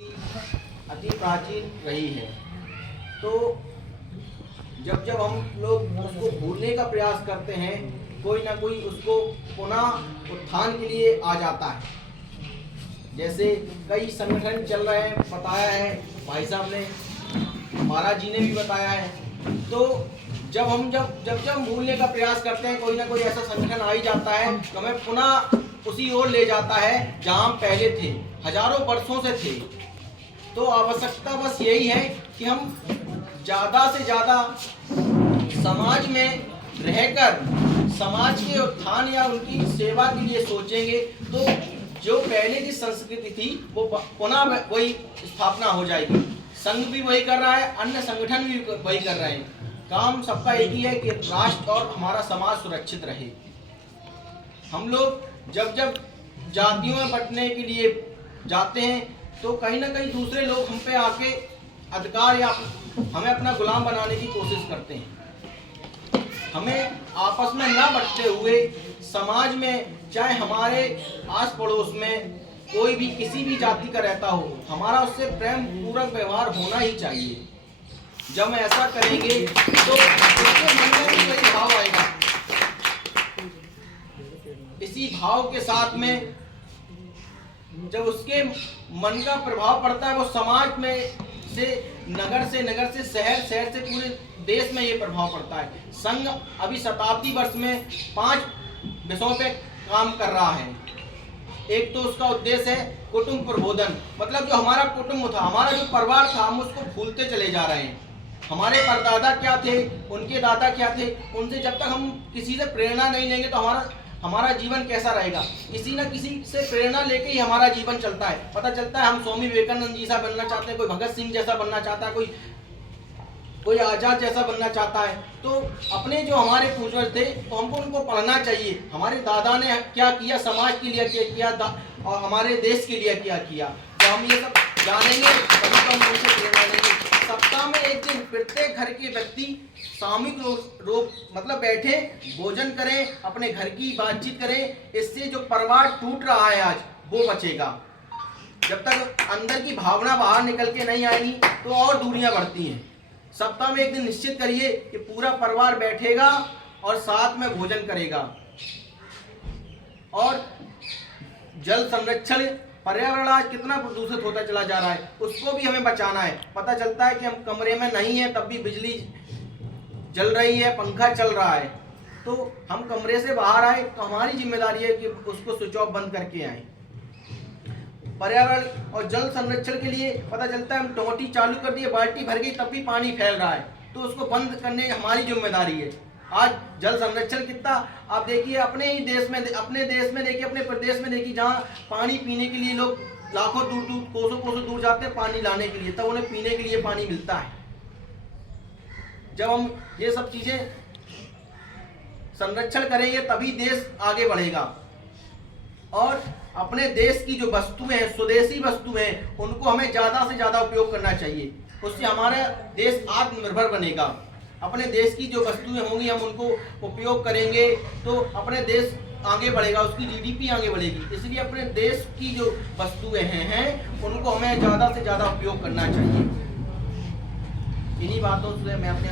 अति प्राचीन रही है। तो जब जब हम लोग उसको भूलने का प्रयास करते हैं, कोई ना कोई उसको पुनः उत्थान के लिए आ जाता है। जैसे कई संगठन चल रहे हैं, बताया है भाई साहब ने, महाराज जी ने भी बताया है। तो जब हम भूलने का प्रयास करते हैं, कोई ना कोई ऐसा संगठन आ ही जाता है तो हमें पुनः उसी ओर ले जाता है जहाँ हम पहले थे, हजारों वर्षों से थे। तो आवश्यकता बस यही है कि हम ज़्यादा से ज़्यादा समाज में रहकर समाज के उत्थान या उनकी सेवा के लिए सोचेंगे तो जो पहले की संस्कृति थी वो पुनः वही स्थापना हो जाएगी। संघ भी वही कर रहा है, अन्य संगठन भी वही कर रहे हैं। काम सबका एक ही है कि राष्ट्र और हमारा समाज सुरक्षित रहे। हम लोग जब जातियों में बंटने के लिए जाते हैं तो कहीं ना कहीं दूसरे लोग हम पे आके अधिकार या हमें अपना गुलाम बनाने की कोशिश करते हैं। हमें आपस में ना बंटते हुए समाज में, चाहे हमारे आस पड़ोस में कोई भी किसी भी जाति का रहता हो, हमारा उससे प्रेम पूर्वक व्यवहार होना ही चाहिए। जब हम ऐसा करेंगे तो उसके मन में भी वही भाव आएगा। इसी भाव के साथ में जब उसके मन का प्रभाव पड़ता है, वो समाज में से नगर से शहर से पूरे देश में ये प्रभाव पड़ता है। संघ अभी शताब्दी वर्ष में 5 विषयों पे काम कर रहा है। एक तो उसका उद्देश्य है कुटुंब प्रबोधन, मतलब जो हमारा कुटुंब था, हमारा जो परिवार था, हम उसको भूलते चले जा रहे हैं। हमारे परदादा क्या थे, उनके दादा क्या थे, उनसे जब तक हम किसी से प्रेरणा नहीं लेंगे तो हमारा जीवन कैसा रहेगा। किसी न किसी से प्रेरणा लेके ही हमारा जीवन चलता है। पता चलता है हम स्वामी विवेकानंद जी सा बनना चाहते हैं, कोई भगत सिंह जैसा बनना चाहता है, कोई आजाद जैसा बनना चाहता है। तो अपने जो हमारे पूर्वज थे तो हमको उनको पढ़ना चाहिए। हमारे दादा ने क्या किया, समाज के लिए क्या किया और हमारे देश के लिए क्या किया, तो हम ये सब जानेंगे तभी तो हम उनसे प्रेरणा लेंगे। सप्ताह में एक दिन प्रत्येक घर के व्यक्ति सामूहिक रूप मतलब बैठे भोजन करें, अपने घर की बातचीत करें। इससे जो परिवार टूट रहा है आज वो बचेगा। जब तक अंदर की भावना बाहर निकल के नहीं आएगी तो और दूरियां बढ़ती हैं। सप्ताह में एक दिन निश्चित करिए कि पूरा परिवार बैठेगा और साथ में भोजन करेगा। और जल संरक्षण, पर्यावरण आज कितना प्रदूषित होता चला जा रहा है, उसको भी हमें बचाना है। पता चलता है कि हम कमरे में नहीं है तब भी बिजली जल रही है, पंखा चल रहा है, तो हम कमरे से बाहर आए तो हमारी जिम्मेदारी है कि उसको स्विच ऑफ बंद करके आए। पर्यावरण और जल संरक्षण के लिए पता चलता है हम टोटी चालू कर दिए, बाल्टी भर गई तब भी पानी फैल रहा है, तो उसको बंद करने हमारी जिम्मेदारी है। आज जल संरक्षण कितना आप देखिए अपने ही देश में, अपने देश में देखिए, अपने प्रदेश में देखिए, जहाँ पानी पीने के लिए लोग लाखों दूर कोसों दूर जाते हैं पानी लाने के लिए, तब उन्हें पीने के लिए पानी मिलता है। जब हम ये सब चीजें संरक्षण करेंगे तभी देश आगे बढ़ेगा। और अपने देश की जो वस्तुएं हैं, स्वदेशी वस्तुएं हैं, उनको हमें ज्यादा से ज्यादा उपयोग करना चाहिए। उससे हमारा देश आत्मनिर्भर बनेगा। अपने देश की जो वस्तुएं होंगी हम उनको उपयोग करेंगे तो अपने देश आगे बढ़ेगा, उसकी जीडीपी आगे बढ़ेगी। इसलिए अपने देश की जो वस्तुएं हैं उनको हमें ज़्यादा से ज़्यादा उपयोग करना चाहिए। इन्हीं बातों से मैं अपने